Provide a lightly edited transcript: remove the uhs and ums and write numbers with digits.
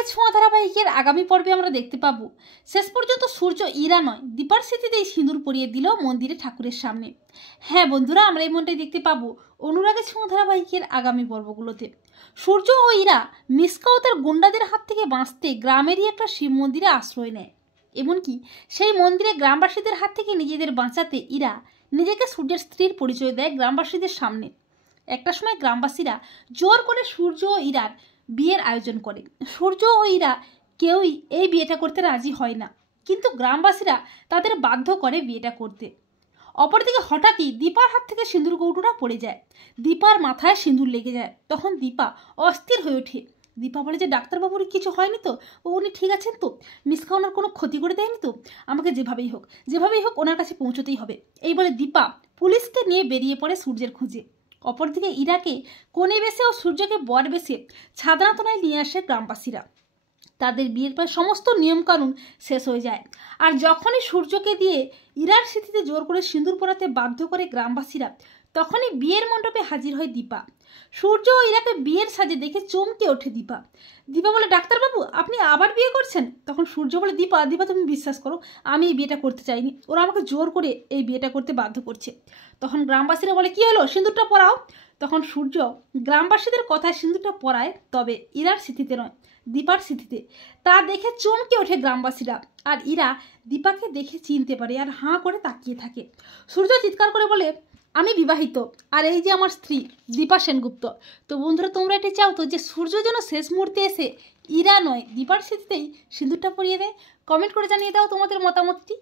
অনুরাগের ছোঁয়া ধারাবাহিকের আগামী পর্বে আমরা দেখতে পাবো শেষ পর্যন্ত সূর্য ইরা নয় দীপার স্মৃতিতেই সিঁদুর পরিয়ে দিল মন্দিরে ঠাকুরের সামনে। হ্যাঁ বন্ধুরা, আমরা এই মনটাই দেখতে পাবো অনুরাগের ছোঁয়া ধারাবাহিকের আগামী পর্বগুলোতে। সূর্য ও ইরা মিসকা ও তার গুন্ডাদের হাত থেকে বাঁচতে গ্রামেরই একটা শিব মন্দিরে আশ্রয় নেয়। এমনকি সেই মন্দিরে গ্রামবাসীদের হাত থেকে নিজেদের বাঁচাতে ইরা নিজেকে সূর্যের স্ত্রীর পরিচয় দেয় গ্রামবাসীদের সামনে। একটা সময় গ্রামবাসীরা জোর করে সূর্য ও ইরার বিয়ের আয়োজন করে। সূর্য ও ইরা কেউই এই বিয়েটা করতে রাজি হয় না, কিন্তু গ্রামবাসীরা তাদের বাধ্য করে বিয়েটা করতে। অপরদিকে হঠাৎই দীপার হাত থেকে সিঁদুর কৌটোটা পড়ে যায়। দীপার মাথায় সিঁদুর লেগে যায়। তখন দীপা অস্থির হয়ে ওঠে। দীপা বলে যে ডাক্তারবাবুর কিছু হয়নি তো, উনি ঠিক আছেন তো, মিসকা ওনার কোনো ক্ষতি করে দেয়নি তো, আমাকে যেভাবেই হোক ওনার কাছে পৌঁছতেই হবে। এই বলে দীপা পুলিশকে নিয়ে বেরিয়ে পড়ে সূর্যের খোঁজে। অপরদিকে ইরাকে কোণে বেশে ও সূর্যকে বর বেশে ছাদনাতলায় নিয়ে আসে গ্রামবাসীরা। তাদের বিয়ের পর সমস্ত নিয়মকানুন শেষ হয়ে যায়। আর যখনই সূর্যকে দিয়ে ইরার স্মৃতিতে জোর করে সিঁদুর পরাতে বাধ্য করে গ্রামবাসীরা, তখনই বিয়ের মণ্ডপে হাজির হয় দীপা। সূর্য ও ইরাকে বিয়ের সাজে দেখে চমকে ওঠে দীপা। দীপা বলে ডাক্তারবাবু আপনি আবার বিয়ে করছেন? তখন সূর্য বলে দীপা তুমি বিশ্বাস করো, আমি এই বিয়েটা করতে চাইনি, ওরা আমাকে জোর করে এই বিয়েটা করতে বাধ্য করছে। তখন গ্রামবাসীরা বলে কি হলো, সিঁদুরটা পরাও। তখন সূর্য গ্রামবাসীদের কথায় সিঁদুরটা পরায়, তবে ইরার স্মৃতিতে নয়, দীপার স্মৃতিতে। তা দেখে চমকে ওঠে গ্রামবাসীরা। আর ইরা দীপাকে দেখে চিনতে পারে আর হাঁ করে তাকিয়ে থাকে। সূর্য চিৎকার করে বলে আমি বিবাহিত, আর এই যে আমার স্ত্রী দীপা সেনগুপ্ত। তো বন্ধুরা, তোমরা এটি চাও তো যে সূর্য যেন শেষ মুহূর্তে এসে ইরা নয় দীপার স্মৃতিতেই সিঁদুরটা পরিয়ে দেয়? কমেন্ট করে জানিয়ে দাও তোমাদের মতামতটি।